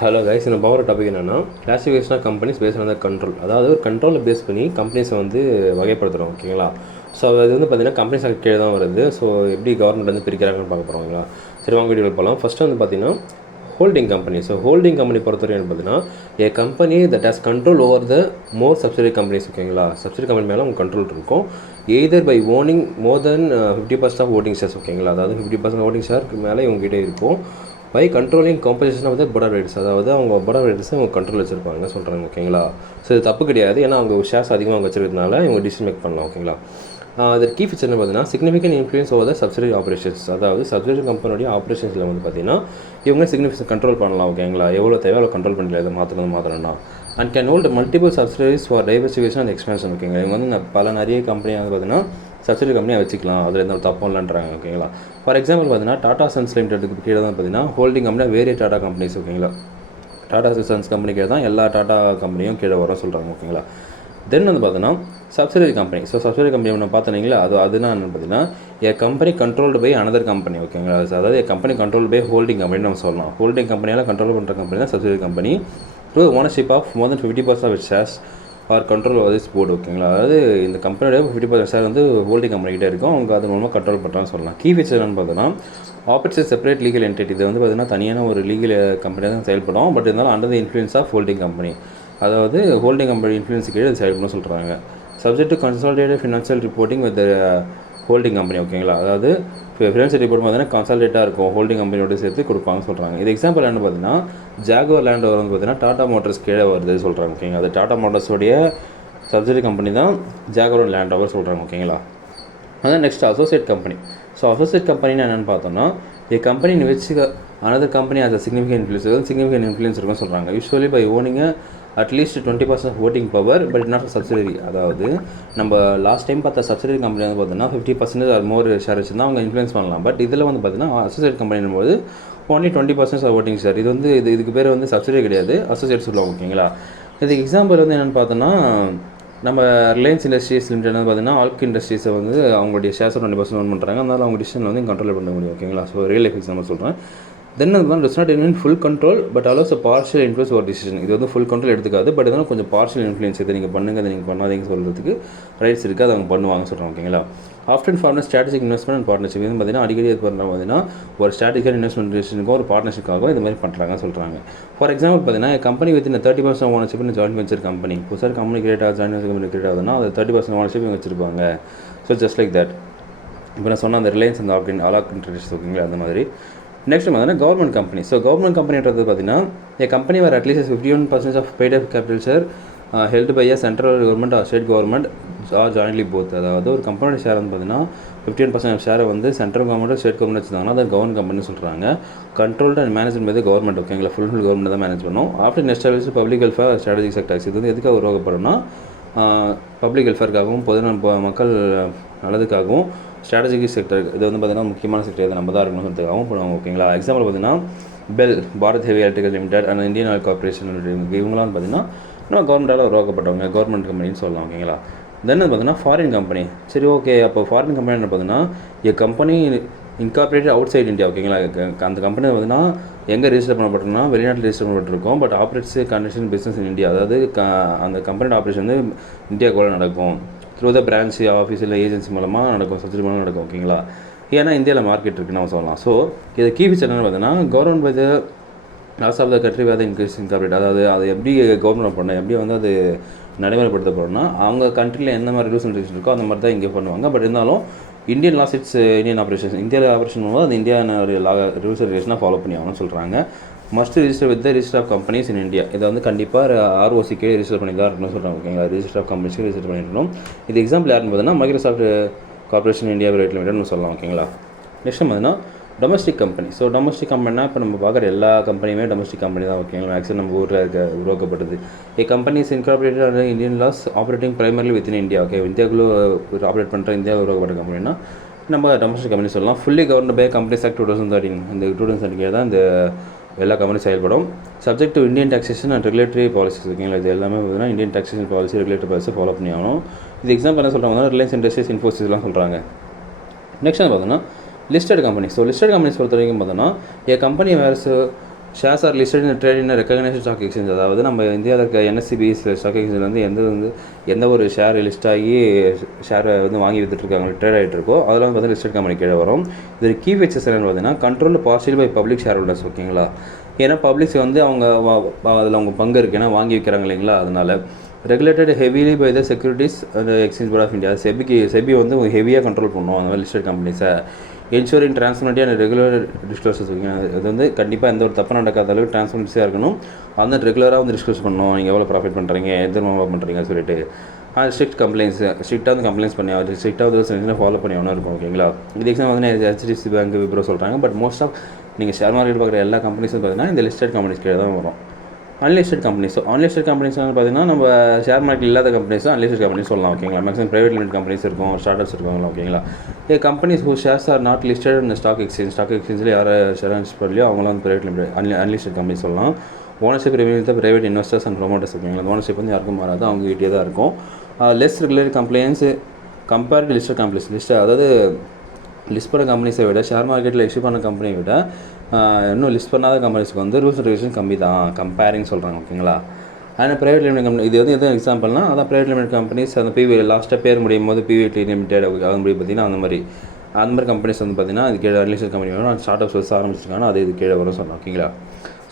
Hello guys, இந்த power topic என்னென்னா classification of companies based on the control. அதாவது ஒரு கண்ட்ரோலை பேஸ் பண்ணி கம்பெனிஸை வந்து வகைப்படுத்துகிறோம். ஓகேங்களா? ஸோ அது வந்து பார்த்திங்கன்னா கம்பெனிஸ் ஆக்ட் கீழே தான் வருது. ஸோ எப்படி கவர்மெண்ட் வந்து பிரிக்கிறாங்கன்னு பார்க்க போகிறோங்களா? சரி, வாங்க வீடியோவில் போகலாம். ஃபஸ்ட்டு வந்து பார்த்திங்கன்னா holding company. So holding company பொறுத்தவரைக்கும் பார்த்தீங்கன்னா a company that has control over the more subsidiary companies. ஓகேங்களா? சப்சிடரி கம்பெனி மேலே உங்கள் கண்ட்ரோல் இருக்கும். Either by owning more than 50% of voting shares. ஓகேங்களா? அதாவது 50% ஓட்டிங் ஷேருக்கு மேலே இவங்ககிட்ட இருக்கும். By controlling composition of the board of directors. அதாவது அவங்க போர்ட் ஆஃப் டைரக்டர்ஸ் அவங்க கண்ட்ரோல் வச்சிருப்பாங்க சொல்கிறாங்க. ஓகேங்களா? ஸோ இது தப்பு கிடையாது. ஏன்னா அவங்க ஷேர்ஸ் அதிகமாக அவங்க வச்சிருக்கிறதுனால இவங்க டிசிஷன் மேக் பண்ணலாம். ஓகேங்களா? அது கீ ஃபீச்சர் என்ன பார்த்தீங்கன்னா significant influence over the subsidiary operations. அதாவது சப்சிடரி கம்பெனியோடைய ஆப்ரேஷன்ஸில் வந்து பார்த்தீங்கன்னா இவங்க சிக்னிஃபிகன்ட் கண்ட்ரோல் பண்ணலாம். ஓகேங்களா? எவ்வளோ தேவை அவ்வளோ கண்ட்ரோல் பண்ணல, இதை மாற்றணும்னா and can hold multiple subsidiaries for diversification and expansion. ஓகேங்களா? இவங்க வந்து நிறைய கம்பெனியாக பார்த்தீங்கன்னா சப்சிடரி கம்பெனியாக வச்சுக்கலாம். அதில் எந்த தப்பும் இல்லைன்றாங்க. ஓகேங்களா? ஃபார் எக்ஸாம்பிள் பார்த்தீங்கன்னா டாடா சன்ஸ் லிமிடெடுக்கு கீழே தான் பார்த்தீங்கன்னா ஹோல்டிங் கம்பெனியாக வேரிய டாடா கம்பெனிஸ். ஓகேங்களா? டாடா சன்ஸ் கம்பெனி கீழே தான் எல்லா டாடா கம்பெனியும் கீழே வர சொல்கிறாங்க. ஓகேங்களா? தென் வந்து பார்த்தீங்கன்னா subsidiary company. So subsidiary company ஒன்று பார்த்தீங்களா, அதுனா என்ன பார்த்தீங்கன்னா a company controlled by another company. ஓகேங்களா? அதாவது company control by holding company நம்ம சொல்லலாம். ஹோல்டிங் கம்பெனியால் கண்ட்ரோல் பண்ணுற கம்பெனி தான் subsidiary company. Through ownership of more than 50% of it shares or control of this board. ஓகேங்களா? அதாவது இந்த கம்பெனியோட 50% ஷேர் வந்து ஹோல்டிங் கம்பெனிக்கிட்டே இருக்கும். அவங்க அது மூலமாக கண்ட்ரோல் பண்ணுறான்னு சொல்லலாம். கீ ஃபீச்சர் என்னன்னு பார்த்தோன்னா ஆப்ரேட்ஸ் செப்பரேட் லீகல் என்டிட்டி. இது வந்து பார்த்தீங்கன்னா தனியான ஒரு லீகல் கம்பெனியாக தான் செயல்படும். பட் இருந்தாலும் under the influence of holding company. அதாவது ஹோல்டிங் கம்பெனி இன்ஃப்ளூயன்ஸ் கீழே அது செயல்படும் சொல்கிறாங்க. Subject to consolidated financial reporting with holding company. ஓகேங்களா? அதாவது ஃபினான்ஷியல் ரிப்போர்ட் பார்த்தீங்கன்னா கன்சாலிடேட்டாக இருக்கும், ஹோல்டிங் கம்பெனியோட சேர்த்து கொடுப்பாங்க சொல்கிறாங்க. இது எக்ஸாம்பிள் என்ன பார்த்தீங்கன்னா ஜாகுவார் லேண்ட் ஓவர் வந்து பார்த்தீங்கன்னா டாடா மோட்டர்ஸ் கீழே வருது சொல்கிறாங்க. ஓகேங்களா? அது டாடா மோட்டர்ஸோடைய சப்சிடரி கம்பெனி தான் ஜாகுவார் லேண்ட் ஓவர் சொல்கிறாங்க. ஓகேங்களா? அதான் next associate company. So associate கம்பெனின்னு என்னென்னு பார்த்தோன்னா ஏ கம்பெனி வச்சு another company as a significant influence இருக்குன்னு சொல்கிறாங்க. யூஸ்வலி பை ஓனிங் அட்லீஸ்ட் 20% of voting power but not subsidiary. அதாவது நம்ம லாஸ்ட் டைம் பார்த்த சப்சிடரி கம்பெனி வந்து பார்த்தீங்கன்னா 50% ஆர் மோர் ஷேர் வச்சுருந்தா அவங்க இன்ஃப்ளூயன்ஸ் பண்ணலாம். பட் இதில் வந்து பார்த்தீங்கன்னா அசோசியேட் கம்பெனின் போது ஓன்லி 20% ஆஃப் ஓட்டிங் ஷேர். இது வந்து இதுக்கு பேர் வந்து சப்சிடரி கிடையாது, அசோசியேட் சொல்லுவாங்க. ஓகேங்களா? இதுக்கு எக்ஸாம்பிள் வந்து என்னென்னு பார்த்தோன்னா நம்ம ரிலையன்ஸ் இண்டஸ்ட்ரீஸ் லிமிடெட் வந்து பார்த்தீங்கன்னா ஆல்க் இண்டஸ்ட்ரீஸை வந்து அவங்களுடைய ஷேர்ஸை 20% ஓன் பண்ணுறாங்க. அதனால் அவங்க டிசிஷன் வந்து கண்ட்ரோல் பண்ண முடியும். ஓகேங்களா? ஸோ ரியல் லைஃப் எக்ஸாம்பிள் சொல்கிறேன். தென் வந்து does not in full control but allows a partial influence ஒரு டிசிஷன். இது வந்து ஃபுல் கண்ட்ரோல் எடுத்துக்காது, பட் இதனால் கொஞ்சம் பார்ஷியல் இன்ஃப்ளூயன்ஸ் இதை நீங்கள் பண்ணுங்கள், அதை நீங்கள் பண்ணாதீங்க சொல்கிறதுக்கு ரைட்ஸ் இருக்குது, அதை அவங்க பண்ணுவாங்க சொல்கிறாங்க. ஓகேங்களா? Often form strategic investment and partnership. இது பார்த்தீங்கன்னா அடிக்கடி இது பண்ணுறாங்க பார்த்தீங்கன்னா ஒரு ஸ்ட்ராட்டஜிக்கல் இன்வெஸ்ட்மெண்ட்டுக்கும் ஒரு பார்ட்னர்ஷிப்காகவும் இது மாதிரி பண்ணுறாங்கன்னு சொல்கிறாங்க. ஃபார் எக்ஸாம்பிள் பார்த்தீங்கன்னா கம்பெனி வித் இந்த 30% ஓனர்ஷிப்னு ஜாயின் வெஞ்சர் கம்பெனி புதுசாக கம்பெனி கிரியேட் ஆகுது, ஜாயின் வெஞ்சர் கம்பெனி கிரியேட் ஆகுதுன்னா அது 30% ஓனர்ஷிப் வச்சுருப்பாங்க. ஸோ ஜஸ்ட் லைக் தட் இப்போ நான் சொன்ன அந்த ரிலையன்ஸ் அந்த ஆலாக் இண்டஸ்ட்ரீஸ். ஓகேங்களா? அந்த மாதிரி நெக்ஸ்ட் பார்த்தீங்கன்னா கவர்மெண்ட் கம்பெனி. ஸோ கவர்மெண்ட் கம்பெனின்றது பார்த்தீங்கன்னா ஏ கம்பெனி வேறு at least 51% of paid up capital share held by a central government or state government or jointly both. அதாவது ஒரு கம்பெனியோட ஷேர் வந்து பார்த்தீங்கன்னா 51% ஆஃப் ஷேரை வந்து சென்ட்ரல் கவர்மெண்ட் ஸ்டேட் கவர்மெண்ட் வச்சுருந்தாங்கன்னா அது கவர்மெண்ட் கம்பெனி சொல்கிறாங்க. Controlled and management by government. ஓகேங்களா? ஃபுல் கவர்மெண்ட் தான் மேனேஜ் பண்ணும். After establish public welfare strategic sectors. இது வந்து எதுக்காக உருவாக்கப்படும்னா பப்ளிக் வெல்ஃபேருக்காகவும் மக்கள் நல்லதுக்காகவும் ஸ்ட்ராட்டஜிக் செக்டர். இது வந்து பார்த்தீங்கன்னா முக்கியமான செக்டர், இதை நம்ம தான் இருக்கணும்ன்றதுக்காகவும் பண்ணுவாங்க. ஓகேங்களா? எக்ஸாம்பிள் பார்த்தீங்கன்னா bell, Bharat heavy electrical limited and Indian oil corporation. இவங்களாம் பார்த்தீங்கன்னா நம்ம கவர்மெண்ட்டால் உருவாக்கப்பட்டவங்க, கவர்மெண்ட் கம்பெனின்னு சொல்லலாம். ஓகேங்களா? தென் பார்த்தீங்கன்னா ஃபாரின் கம்பெனி. சரி, ஓகே. அப்போ ஃபாரின் கம்பெனி என்ன பார்த்தீங்கன்னா a company incorporated outside India. ஓகேங்களா? அந்த கம்பெனி பார்த்தீங்கன்னா எங்கே ரிஜிஸ்டர் பண்ணப்பட்டிருக்குன்னா வெளிநாட்டில் ரிஜிஸ்டர் பண்ணப்பட்டிருக்கோம். But operates condition business in India. அதாவது அந்த கம்பெனியோட ஆப்ரேஷன் வந்து இந்தியாவுக்குள்ளே நடக்கும். த்ரூ த பிரான்ச் ஆஃபீஸ் இல்லை ஏஜென்சி மூலமாக நடக்கும், சப்சிடி மூலமாக நடக்கும். ஓகேங்களா? ஏன்னா இந்தியாவில் மார்க்கெட் இருக்குன்னு நம்ம சொல்லலாம். ஸோ இது கீ ஃபீச்சர் என்னென்னு பார்த்தீங்கன்னா government by the laws of the country வேறு இன்க்ரீஸ் இன்கார்பரேட். அதாவது அது எப்படி கவர்மெண்ட் பண்ண எப்படி வந்து அது நடைமுறைப்படுத்தப்படும்னா அவங்க கண்ட்ரியில் எந்த மாதிரி ரூல்ஸ் அண்ட் ரெகுலேஷன் இருக்கோ அந்த மாதிரி தான் இங்கே பண்ணுவாங்க. பட் இருந்தாலும் Indian laws it's Indian operation. இந்தியாவில் ஆப்ரேஷன் பண்ணும்போது அது இந்தியாவில் ரூல்ஸ் அண்ட் ரெகுலேஷனாக ஃபாலோ பண்ணி ஆகணும்னு சொல்கிறாங்க. Must register with the register of companies in India. இதை வந்து கண்டிப்பாக ஆர்ஓசிக்கே ரிஜிஸ்டர் பண்ணி தான் இருக்கணும்னு சொல்கிறாங்க. ஓகேங்களா? ரிஜிஸ்டர் ஆஃப் கம்பெனிஸ்க்கு ரிஜிஸ்டர் பண்ணிடணும். இது எக்ஸாம்பிள் யாருன்னு பார்த்தீங்கன்னா மைக்ரோசாஃப்ட் கார்பரேஷன் இந்தியா பிரைவேட் லிமிடெட்னு சொல்லலாம். ஓகேங்களா? நெக்ஸ்ட் பார்த்தீங்கன்னா டொமஸ்டிக் கம்பெனி. ஸோ டொமஸ்டிக் கம்பெனினா இப்போ நம்ம பார்க்குற எல்லா கம்பெனியுமே டொமஸ்டிக் கம்பெனி தான். ஓகேங்களா? மேக்ஸிமம் நம்ம ஊரில் உருவாக்கப்பட்டது. A companies incorporated under Indian laws operating primarily within India. Okay, இந்தியாவுக்குள்ளே ஆப்ரேட் பண்ணுற இந்தியா உருவாக்கப்பட்ட கம்பெனினா நம்ம டொமஸ்டிக் கம்பெனி சொல்லலாம். Fully governed by companies act 2013. இந்த 2013 தான் இந்த எல்லா கம்பெனி செயல்படும். Subject to Indian taxation and regulatory policies. ஓகேங்களா? இது எல்லாமே பார்த்தீங்கன்னா Indian taxation policy, regulatory policy follow பண்ணி ஆகணும். இது எக்ஸாம்பிள் என்ன சொல்கிறாங்கன்னா ரிலையன்ஸ் இண்டஸ்ட்ரீஸ், இன்ஃபோசிஸ்லாம் சொல்கிறாங்க. நெக்ஸ்ட் பார்த்தீங்கன்னா listed company. So listed companies பொறுத்த வரைக்கும் பார்த்தோன்னா a company where's shares are listed in trade in recognised stock exchange. அதாவது நம்ம இந்தியாவில் இருக்க NSE ஸ்டாக் எக்ஸ்சேஞ்ச் வந்து எந்த ஒரு ஷேர் லிஸ்ட் ஆகி ஷேரை வந்து வாங்கி வித்துட்ருக்காங்க, ட்ரேட் ஆகிட்டு இருக்கோ அதில் வந்து பார்த்தீங்கன்னா லிஸ்டட் கம்பெனி கீழே வரும். இது கீ ஃபீச்சர்ஸ் என்னென்னு பார்த்தீங்கன்னா control partial by public share holders. ஓகேங்களா, ஏன்னா பப்ளிக்ஸ் வந்து அவங்க அதில் அவங்க பங்கு இருக்குது, ஏன்னா வாங்கி வைக்கிறாங்க இல்லைங்களா. அதனால் regulated heavily by the securities and exchange board of India. SEBI வந்து ஹெவியாக கண்ட்ரோல் பண்ணுவோம் அந்த மாதிரி லிஸ்டட் கம்பெனிஸை. Ensuring transparency and regular disclosures. அது வந்து கண்டிப்பாக எந்த ஒரு தப்பு நடக்காத அளவுக்கு டிரான்ஸ்பரன்சியாக இருக்கணும். அந்த ரெகுலராக வந்து டிஸ்கஸ் பண்ணணும், நீங்கள் எவ்வளோ ப்ராஃபிட் பண்ணுறீங்க, எந்த மூலமாக பண்ணுறீங்கன்னு சொல்லிட்டு. ஸ்ட்ரிக்ட் கம்ப்ளைண்ட்ஸ், ஸ்ட்ரிக்டாக வந்து கம்ப்ளைண்ட்ஸ் பண்ணி அவர் ஸ்ட்ரிக்டாக வந்து ஃபாலோ பண்ணி ஒன்றும் இருக்கும். ஓகேங்களா, இது எக்ஸாம் வந்து HDFC பேங்க் விப்ரோ சொல்கிறாங்க. பட் மோஸ்ட் ஆஃப் நீங்கள் ஷேர் மார்க்கெட் பார்க்குற எல்லா கம்பெனிஸும் பார்த்தீங்கன்னா இந்த லிஸ்டட் கம்பெனிஸ் கீழே தான் வரும். Unlisted companies. So unlisted companies பார்த்தீங்கன்னா நம்ம ஷேர் மார்க்கெட் இல்லாத கம்பெனிஸும் அன்லிஸ்டட் கம்பெனிஸ் சொல்லலாம். ஓகேங்களா, மேக்ஸிமம் ப்ரைவேட் லிமிடெட் கம்பெனிஸ் இருக்கும், ஸ்டார்ட் அப்ஸ் இருக்காங்களா. ஓகேங்களா, companies who shares are not listed இந்த ஸ்டாக் எக்ஸ்சேஞ்சில் யார் ஷேர் பண்ணலையோ அவங்களாம் வந்து ப்ரைவேட் லிமிடெட் அன்லிஸ்டட் கம்பெனி சொல்லலாம். Ownership remains the private investors and promoters. ஓகேங்களா, ஓனர்ஷிப் வந்து யாருக்கும் மாறாது, அவங்க கிட்டே தான் இருக்கும். Less regular complaints compared listed companies. அதாவது லிஸ்ட் பண்ண கம்பெனிஸை விட ஷேர் மார்க்கெட்டில் இஷ்யூ பண்ண கம்பெனியை விட இன்னும் லிஸ்ட் பண்ணாத கம்பெனிஸ்க்கு வந்து ரூல்ஸ் அண்ட் ரெகுலேஷன் கம்மி தான், கம்பேரிங் சொல்கிறாங்க. ஓகேங்களா, ஆனால் ப்ரைவேட் லிமிடெட் கம்பெனி இது வந்து எதுவும் எக்ஸாம்பிள்னால் அதான் ப்ரைவேட் லிமிடெட் கம்பெனிஸ் அந்த லாஸ்ட்டாக பேர் முடியும் போது PVT லிமிடெட் அது முடியும் பார்த்தீங்கன்னா அந்த மாதிரி கம்பெனிஸ் வந்து பார்த்தீங்கன்னா அது கீழே அன்லிஸ்டட் கம்பெனி வரும். ஸ்டார்ட் அப்ஸ் வச்சு ஆரம்பிச்சிருக்காங்க, அது இது கீழே வரும் சொன்னோம். ஓகேங்களா,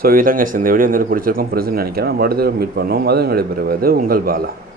ஸோ இதாங்க இந்த வீடியோ வந்து பிடிச்சிருக்கும் புரிஞ்சுன்னு நினைக்கிறேன். நம்ம அடுத்த மீட் பண்ணுவோம். அதை விடைபெறுவது உங்கள் பாலா.